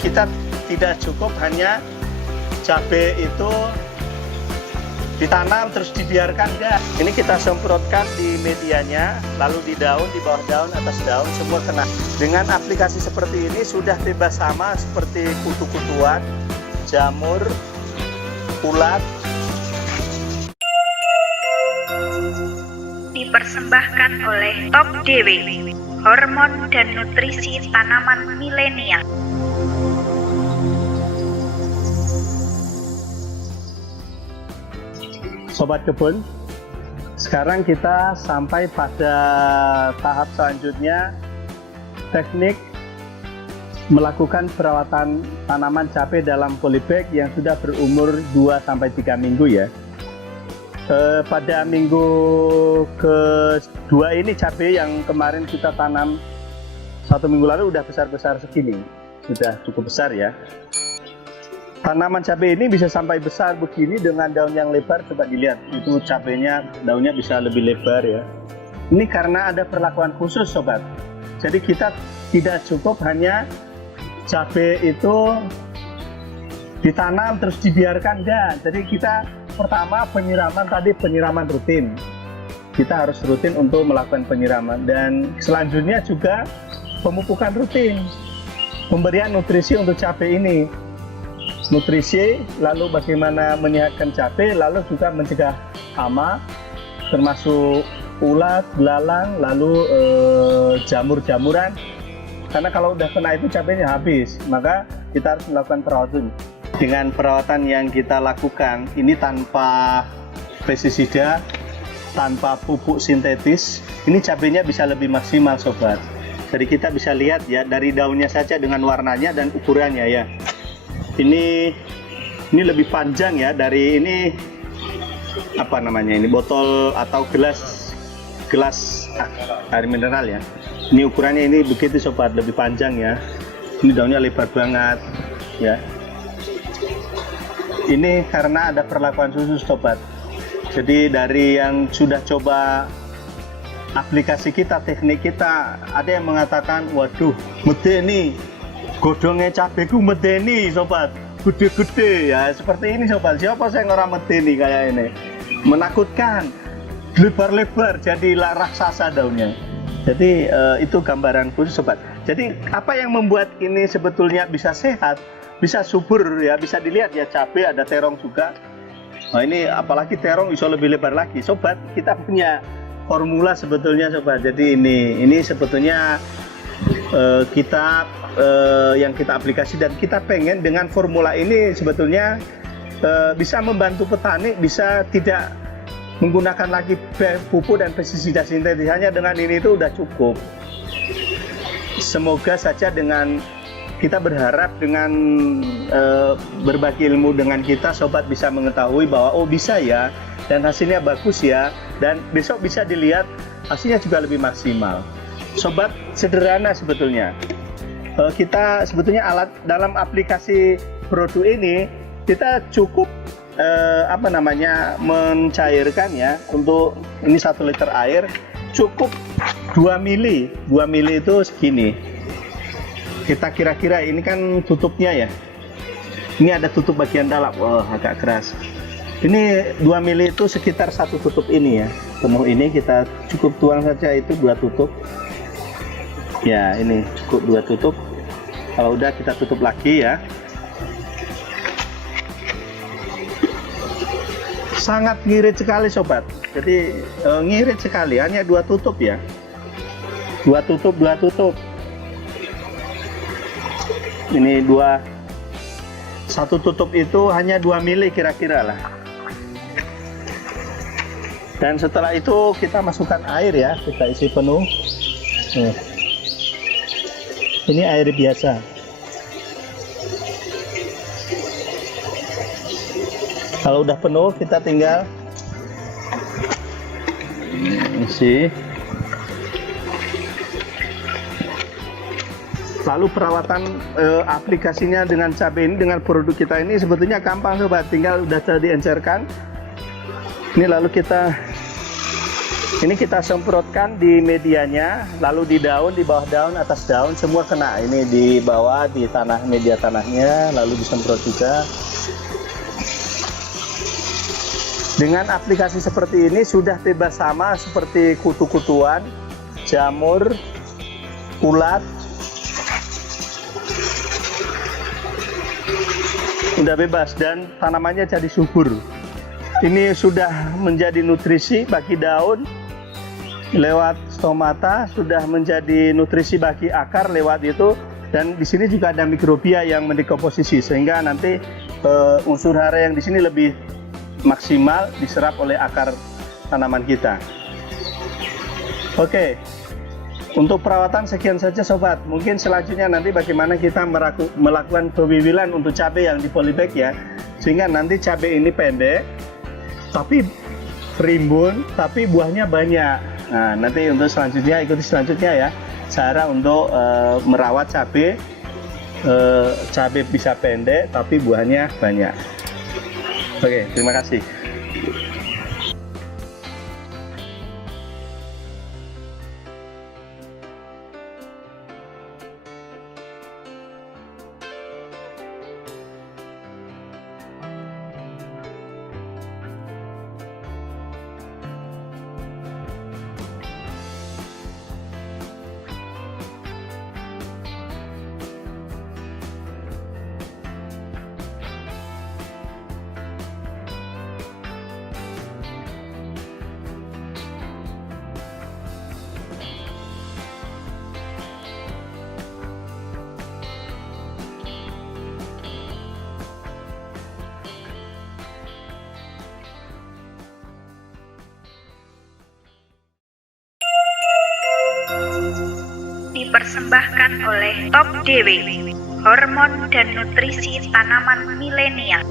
Kita tidak cukup hanya cabai itu ditanam terus dibiarkan, enggak. Ini kita semprotkan di medianya, lalu di daun, di bawah daun, atas daun, semua kena. Dengan aplikasi seperti ini sudah bebas hama seperti kutu-kutuan, jamur, ulat. Dipersembahkan oleh Top DW, hormon dan nutrisi tanaman milenial. Sobat kebun, sekarang kita sampai pada tahap selanjutnya, teknik melakukan perawatan tanaman cabai dalam polybag yang sudah berumur 2-3 minggu ya. Pada minggu kedua ini cabai yang kemarin kita tanam 1 minggu lalu udah besar-besar segini, sudah cukup besar ya. Tanaman cabai ini bisa sampai besar begini dengan daun yang lebar. Coba dilihat, itu cabainya daunnya bisa lebih lebar ya. Ini karena ada perlakuan khusus sobat. Jadi kita tidak cukup hanya cabai itu ditanam terus dibiarkan, enggak. Jadi kita pertama penyiraman rutin. Kita harus rutin untuk melakukan penyiraman, dan selanjutnya juga pemupukan rutin. Pemberian nutrisi untuk cabai ini. Nutrisi, lalu bagaimana menyehatkan cabai, lalu juga mencegah hama, termasuk ulat, belalang, lalu jamur-jamuran. Karena kalau udah kena itu cabainya habis, maka kita harus melakukan perawatan. Dengan perawatan yang kita lakukan, ini tanpa pestisida, tanpa pupuk sintetis, ini cabainya bisa lebih maksimal sobat. Jadi kita bisa lihat ya, dari daunnya saja dengan warnanya dan ukurannya ya. Ini lebih panjang ya, dari ini apa namanya, ini botol atau gelas air mineral ya. Ini ukurannya ini begitu sobat, lebih panjang ya. Ini daunnya lebar banget ya. Ini karena ada perlakuan khusus sobat. Jadi dari yang sudah coba aplikasi kita, teknik kita, ada yang mengatakan, waduh medeni, godongnya cabaiku medeni sobat, gede-gede ya, seperti ini sobat. Siapa saya ngorang medeni kayak ini, menakutkan, lebar-lebar, jadilah raksasa daunnya. Jadi itu gambaran khusus sobat. Jadi apa yang membuat ini sebetulnya bisa sehat, bisa subur ya, bisa dilihat ya, cabai ada terong juga. Nah ini apalagi terong bisa lebih lebar lagi sobat. Kita punya formula sebetulnya sobat. Jadi ini sebetulnya kita yang kita aplikasi, dan kita pengen dengan formula ini sebetulnya bisa membantu petani, bisa tidak menggunakan lagi pupuk dan pestisida sintetis. Hanya dengan ini itu udah cukup. Semoga saja dengan kita berharap dengan berbagi ilmu dengan kita, sobat bisa mengetahui bahwa oh bisa ya, dan hasilnya bagus ya, dan besok bisa dilihat hasilnya juga lebih maksimal. Sobat, sederhana sebetulnya. Kita sebetulnya alat dalam aplikasi produk ini, kita cukup mencairkan ya. Untuk ini 1 liter air cukup 2 mili. 2 mili itu segini. Kita kira-kira ini kan tutupnya ya. Ini ada tutup bagian dalam. Oh, agak keras. Ini 2 mili itu sekitar 1 tutup ini ya. Penuh ini kita cukup tuang saja, itu 2 tutup. Ya, ini cukup 2 tutup. Kalau udah kita tutup lagi ya. Sangat ngirit sekali sobat. Jadi ngirit sekali, hanya 2 tutup ya. 2 tutup. Ini 1 tutup itu hanya 2 mili kira-kira lah. Dan setelah itu kita masukkan air ya, kita isi penuh. Ini air biasa. Kalau udah penuh kita tinggal isi. Lalu perawatan aplikasinya dengan cabai ini, dengan produk kita ini sebetulnya gampang sobat. Tinggal udah diencerkan. Ini lalu kita Ini kita semprotkan di medianya, lalu di daun, di bawah daun, atas daun, semua kena. Ini di bawah, di tanah, media tanahnya, lalu disemprot juga. Dengan aplikasi seperti ini sudah bebas hama seperti kutu-kutuan, jamur, ulat. Sudah bebas dan tanamannya jadi subur. Ini sudah menjadi nutrisi bagi daun lewat stomata, sudah menjadi nutrisi bagi akar lewat itu, dan di sini juga ada mikrobia yang mendekomposisi sehingga nanti unsur hara yang di sini lebih maksimal diserap oleh akar tanaman kita. Oke, untuk perawatan sekian saja sobat. Mungkin selanjutnya nanti bagaimana kita melakukan pewiwilan untuk cabai yang di polybag ya, sehingga nanti cabai ini pendek tapi rimbun tapi buahnya banyak. Nah, nanti untuk selanjutnya ikuti selanjutnya ya, cara untuk merawat cabai. Cabai bisa pendek tapi buahnya banyak. Oke, terima kasih. Dipersembahkan oleh Top DW, hormon dan nutrisi tanaman milenial.